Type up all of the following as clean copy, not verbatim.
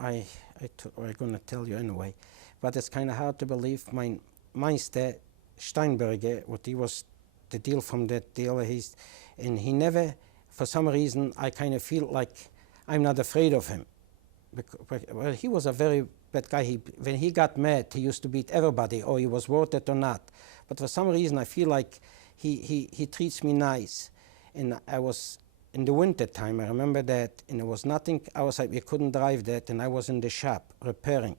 I'm going to tell you anyway, but it's kind of hard to believe. My Meister Steinberger, what he was, the deal from that deal, and he never, for some reason, I kind of feel like I'm not afraid of him. Well, he was a very bad guy. When he got mad, he used to beat everybody, or he was worth it or not. But for some reason, I feel like he treats me nice. And I was in the winter time, I remember that, and there was nothing outside. We couldn't drive that, and I was in the shop repairing.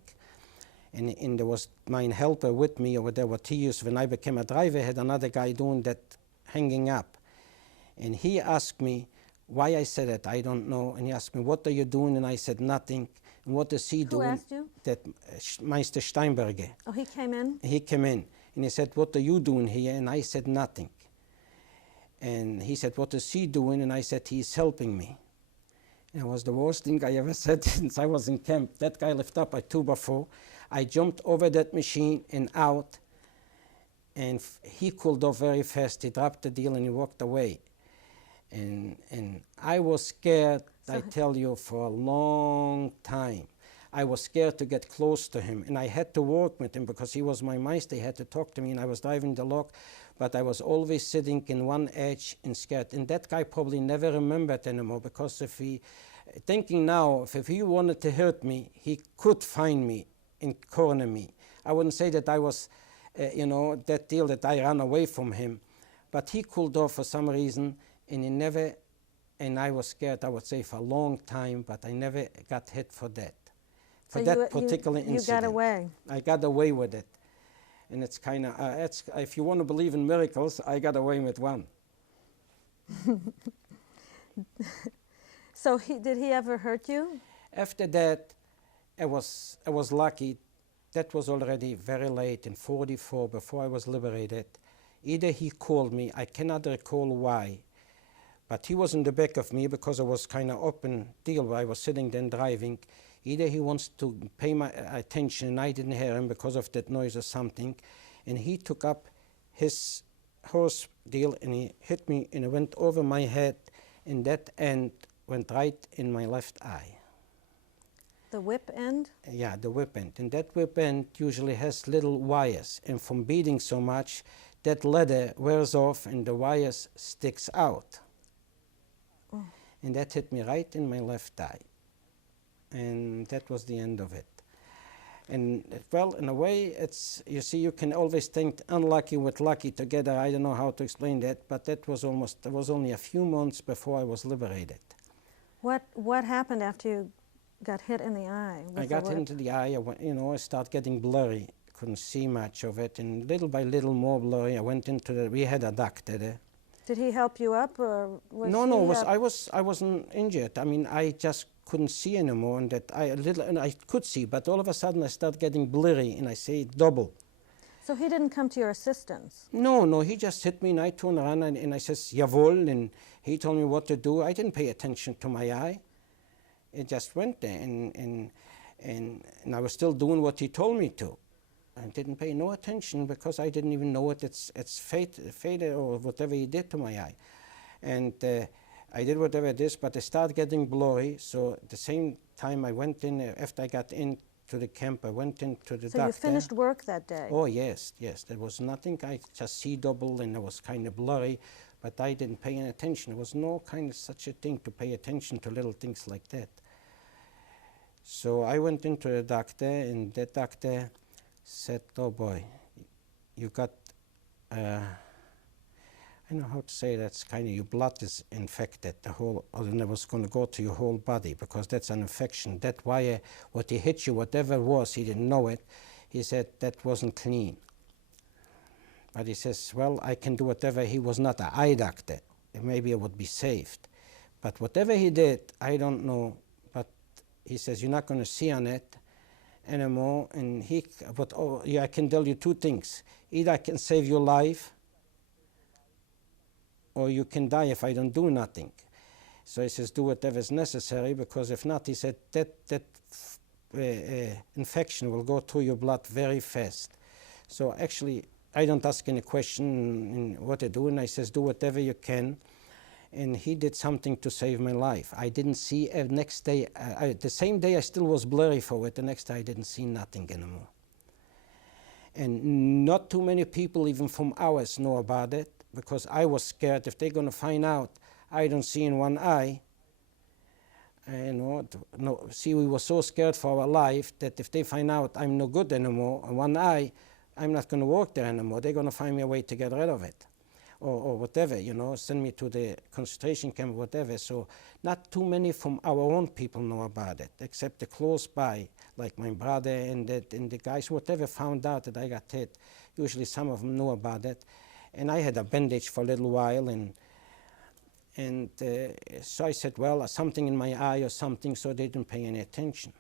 And there was my helper with me over there, what he used. When I became a driver, I had another guy doing that, hanging up. And he asked me why I said it, I don't know. And he asked me, what are you doing? And I said, nothing. And what is he doing? Who asked you? That Meister Steinberger. Oh, he came in? He came in. And he said, what are you doing here? And I said, nothing. And he said, what is he doing? And I said, he's helping me. And it was the worst thing I ever said since I was in camp. That guy lifted up a 2x4. I jumped over that machine and out. And he cooled off very fast. He dropped the deal and he walked away. And I was scared, I tell you, for a long time. I was scared to get close to him, and I had to work with him because he was my Meister. He had to talk to me, and I was driving the log, but I was always sitting in one edge and scared. And that guy probably never remembered anymore, because if he, thinking now, if he wanted to hurt me, he could find me and corner me. I wouldn't say that I was, that deal that I ran away from him, but he cooled off for some reason. And he never, and I was scared, I would say, for a long time, but I never got hit for that. For So that particular incident. You got away. I got away with it. And it's kind of, if you want to believe in miracles, I got away with one. So did he ever hurt you? After that, I was lucky. That was already very late in '44, before I was liberated. Either he called me, I cannot recall why, but he was in the back of me because I was kind of open deal where I was sitting then driving. Either he wants to pay my attention and I didn't hear him because of that noise or something. And he took up his horse deal and he hit me and it went over my head, and that end went right in my left eye. The whip end? Yeah, the whip end. And that whip end usually has little wires. And from beating so much, that leather wears off and the wires sticks out. Oh. And that hit me right in my left eye. And that was the end of it. And well, in a way, it's, you see, you can always think unlucky with lucky together. I don't know how to explain that, but that was only a few months before I was liberated. What happened after you got hit in the eye? I got hit into the eye, I started getting blurry. Couldn't see much of it, and little by little more blurry. I went into we had a doctor there. Did he help you up, or was No, I wasn't injured. I mean, I just couldn't see anymore, and that I could see, but all of a sudden I started getting blurry, and I say double. So he didn't come to your assistance? No, he just hit me, and I turned around, and I says, jawohl, and he told me what to do. I didn't pay attention to my eye. It just went there, and I was still doing what he told me to. I didn't pay no attention because I didn't even know it's fate or whatever he did to my eye. And I did whatever it is, but I started getting blurry. So at the same time I went in, after I got into the camp, I went into the doctor. So you finished work that day? Oh, yes. There was nothing. I just see double, and it was kind of blurry, but I didn't pay any attention. There was no kind of such a thing to pay attention to little things like that. So I went into the doctor, and the doctor said, oh boy, you got, I don't know how to say that's kind of, your blood is infected, and it was going to go to your whole body, because that's an infection. That wire, what he hit you, whatever it was, he didn't know it. He said that wasn't clean. But he says, well, I can do whatever. He was not an eye doctor. Maybe it would be saved. But whatever he did, I don't know. But he says, you're not going to see on it anymore. And I can tell you two things. Either I can save your life, or you can die if I don't do nothing. So he says, do whatever is necessary, because if not, he said, that infection will go through your blood very fast. So actually, I don't ask any question in what to do, and I says, do whatever you can. And he did something to save my life. I didn't see next day, the same day I still was blurry for it, the next day I didn't see nothing anymore. And not too many people, even from ours, know about it, because I was scared if they're going to find out I don't see in one eye. See, we were so scared for our life that if they find out I'm no good anymore in one eye, I'm not going to work there anymore. They're going to find me a way to get rid of it, or whatever, send me to the concentration camp, whatever. So not too many from our own people know about it, except the close by, like my brother and the guys, whatever, found out that I got hit. Usually some of them knew about it. And I had a bandage for a little while, and so I said, well, something in my eye or something, so they didn't pay any attention.